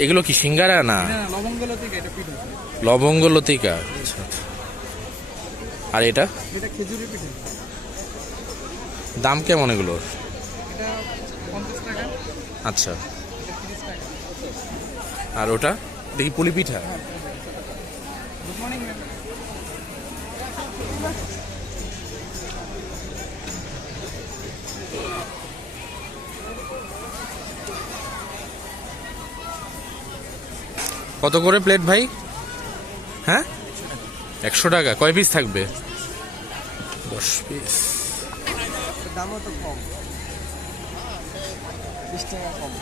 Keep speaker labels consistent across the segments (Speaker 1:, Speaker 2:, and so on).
Speaker 1: এগুলো কি সিঙ্গারা না? লবঙ্গ লতিকা আচ্ছা। আর এটা? দাম কেমন এগুলোর? আচ্ছা। আর ওটা? দেখি পুলি পিঠা। কত করে প্লেট ভাই? হ্যাঁ? একশো টাকা। কয় পিস থাকবে? দশ পিস
Speaker 2: তো কম। বিশ টাকা কম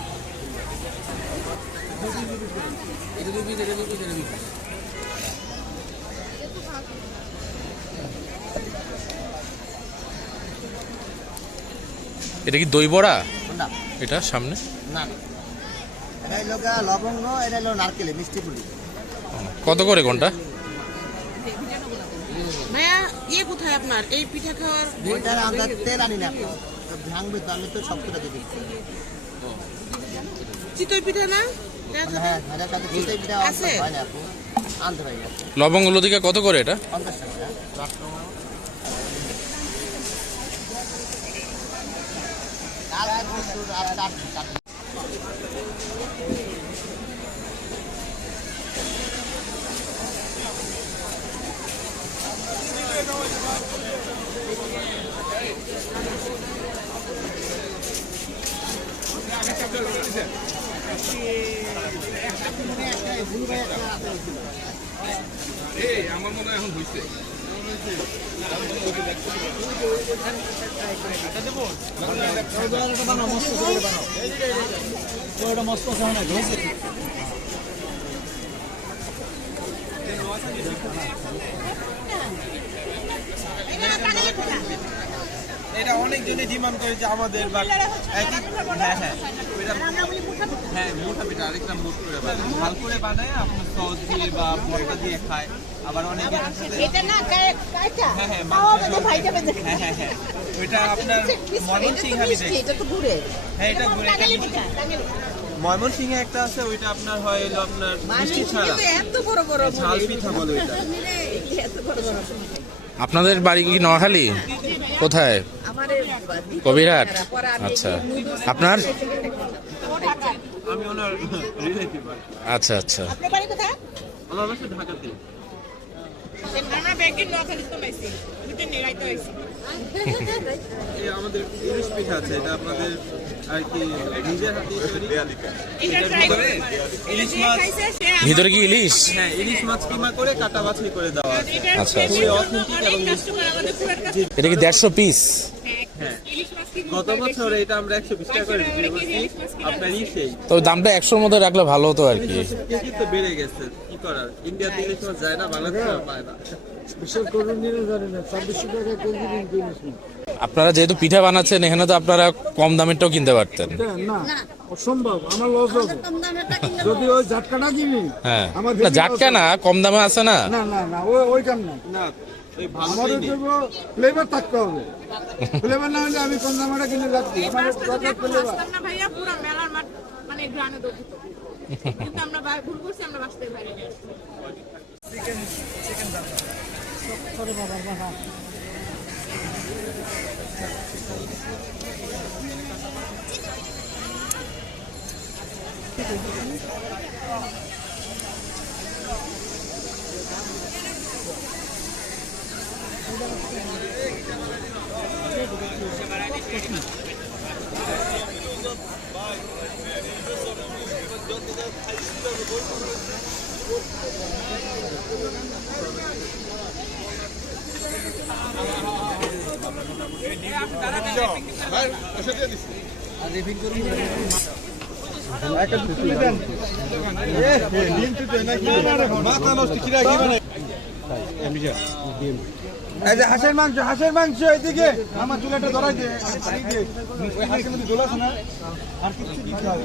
Speaker 1: এটা কি দই বড়া?
Speaker 3: না।
Speaker 1: এটা সামনে?
Speaker 3: না না। এটা হলো গা লবঙ্গ এটা হলো নারকেলে মিষ্টি পুলি।
Speaker 1: কত করে কোনটা?
Speaker 4: ভাইয়া ইয়ে কোথায় আপনার? এই পিঠা খাওয়ার
Speaker 3: তেল আনি না। তো ভাঙবে তো আমি তো সব করে
Speaker 4: চিতই পিঠা না?
Speaker 3: হ্যাঁ
Speaker 4: আছে?
Speaker 1: লবঙ্গ লতিকা কত করে এটা?
Speaker 3: পঞ্চাশ মনে হয় এখন পরশু মস্ত মস্ত চার
Speaker 2: এটা অনেকজনে ডিমান্ড করে যে আমাদের বা হ্যাঁ হ্যাঁ এটা হ্যাঁ মোটা পিঠা আরেকটা মোট করে বানায়। ভালো করে বানায় আপনার সস দিয়ে বা ভর্তা দিয়ে খায় আবার অনেকে
Speaker 5: এটা না
Speaker 2: হ্যাঁ হ্যাঁ
Speaker 5: খায়।
Speaker 2: হ্যাঁ হ্যাঁ হ্যাঁ। ওইটা আপনার
Speaker 5: এটা তো এটা তো ঘুরে।
Speaker 2: হ্যাঁ এটা ঘুরে। ময়মনসিংহে একটা আছে ওইটা আপনার হয় আপনার মিষ্টি ছাড়া।
Speaker 5: এত বড় বড়
Speaker 2: ঝাল পিঠা বলে ওইটা।
Speaker 1: আপনাদের বাড়ি কি নোয়াখালী? কোথায়? কবিরহাট
Speaker 5: আমি
Speaker 1: আচ্ছা আপনার
Speaker 2: আমি ওনার রিলেটিভ
Speaker 1: আচ্ছা আচ্ছা
Speaker 2: আমাদের ইলিশ পিঠা আছে এটা আপনাদের আর কি নিজের হাতে ইলিশ মাছ
Speaker 1: ভিতরে কি ইলিশ?
Speaker 2: হ্যাঁ ইলিশ মাছ কিমা করে কাটা বাছাই করে দেওয়া
Speaker 1: আচ্ছা আচ্ছা। এটা কি দেড়শো পিস
Speaker 2: গত বছর এটা আমরা একশো বিশ টাকা করে বিক্রি করছি। আপনার সেই।
Speaker 1: তো দামটা একশোর মধ্যে রাখলে ভালো হতো আর কি।
Speaker 2: কেজি তো বেড়ে গেছে কি করার? ইন্ডিয়াতে ইলিশ মাছ যায় না বাংলাদেশে পায় না।
Speaker 1: আপনারা যেহেতু পিঠা বানাচ্ছেন এখানে তো আপনারা কম দামেরটাও কিনতে পারতেন।
Speaker 6: না অসম্ভব আমার লস হবে। যদি ওই ঝাটকাটা কিনি
Speaker 1: হ্যাঁ। না জাটকা না কম দামে আছে না।
Speaker 6: না না না ওই ওইটার না।
Speaker 2: না এই ভালো
Speaker 6: আমার ফ্লেভার থাকতে হবে। ফ্লেভার না হলে আমি কোন দামাটা কিনে রাখছি? আমার ফ্লেভার
Speaker 4: ভাইয়া পুরো মেলার মাঠ মানে গ্রামে দৌড়িত। কিন্তু আমরা ভুল করছি আমরা বাঁচতে পারি
Speaker 6: মাথা নষ্ট কিরা হাঁসের মাংস হাঁসের মাংস এদিকে আমার চুলাটা ধরাই দে পানি দে। ওই মধ্যে দোলা আছে না? আর কিছু দিতে হবে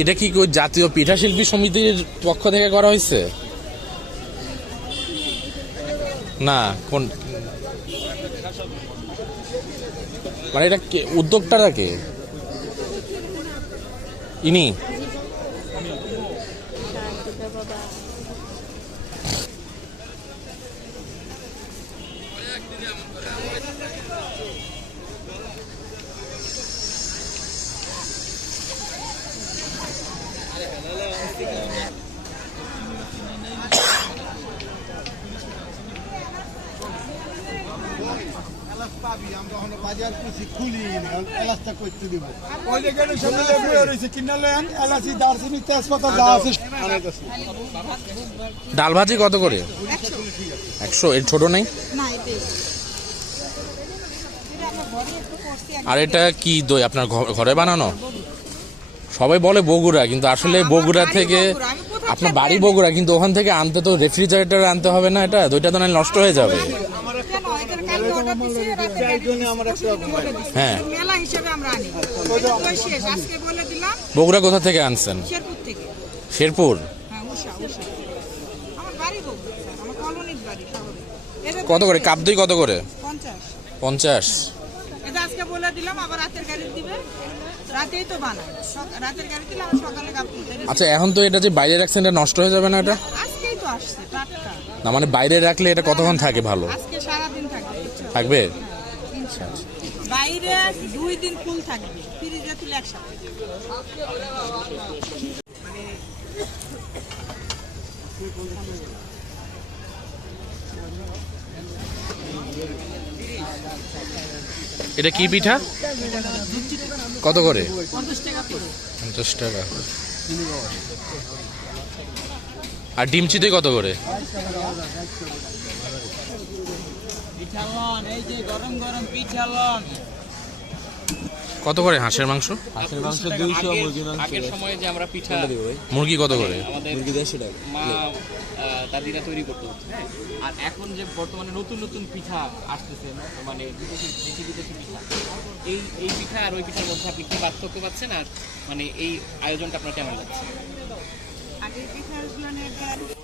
Speaker 1: এটা কি জাতীয় পিঠা শিল্পী সমিতির পক্ষ থেকে করা হয়েছে? না, কোন মানে এটা কে উদ্যোক্তারা কে? ইনি
Speaker 6: পাবি আমরা ওখানে খুলি এলাচটা করতে দিব। ওই যে গেলে সামনে লেবু রয়েছে কিনালেন এলাচি দারচিনি তেজপাতা যা আছে
Speaker 1: ডাল ভাজি কত করে? একশো। এর ছোট নেই? আর এটা কি দই? আপনার ঘরে বানানো? সবাই বলে বগুড়া কিন্তু আসলে বগুড়া থেকে আপনার বাড়ি বগুড়া কিন্তু ওখান থেকে আনতে তো রেফ্রিজারেটর আনতে হবে না এটা দইটা তো নষ্ট হয়ে যাবে। হ্যাঁ।
Speaker 5: মেলা হিসেবে আমরা আনি। এটা তো শেষ আজকে বলে দিলাম।
Speaker 1: বগুড়া কোথা থেকে আনছেন?
Speaker 5: শেরপুর থেকে।
Speaker 1: শেরপুর?
Speaker 5: হ্যাঁ
Speaker 1: কত করে? কাপ দই কত করে?
Speaker 5: পঞ্চাশ।
Speaker 1: পঞ্চাশ।
Speaker 5: আজকে বলে দিলাম আবার রাতের গাড়ি দিবে। রাতেই তো বানাই রাতের গাড়ি দিলে আমি সকালে কাপ
Speaker 1: আচ্ছা এখন তো এটা যে বাইরে রাখছেন এটা নষ্ট হয়ে যাবে না এটা?
Speaker 5: আজকেই তো আসছে টাটকা
Speaker 1: না মানে বাইরে রাখলে এটা কতক্ষণ থাকে ভালো?
Speaker 5: আজকে থাকবে?
Speaker 1: থাকবে
Speaker 5: বাইরে দুই দিন ফুল থাকবে ফ্রিজে তুলে একসাথে।
Speaker 1: এটা কি পিঠা? কত করে?
Speaker 5: পঞ্চাশ টাকা করে।
Speaker 1: পঞ্চাশ টাকা আর ডিম চিতে কত করে?
Speaker 2: পিঠালন এই যে গরম গরম পিঠালন
Speaker 1: কত করে হাঁসের মাংস?
Speaker 2: হাঁসের মাংস দুইশো মুরগি মাংস
Speaker 7: আগের সময়ে যে আমরা পিঠা
Speaker 1: মুরগি কত করে?
Speaker 7: আমাদের মা দাদিরা তৈরি করতো হ্যাঁ আর এখন যে বর্তমানে নতুন নতুন পিঠা আসতেছে মানে বিদেশি দেশি বিদেশি পিঠা এই এই পিঠা আর ওই পিঠার মধ্যে আপনি কি পার্থক্য পাচ্ছেন? আর মানে এই আয়োজনটা আপনার কেমন লাগছে?
Speaker 5: আগের পিঠাগুলো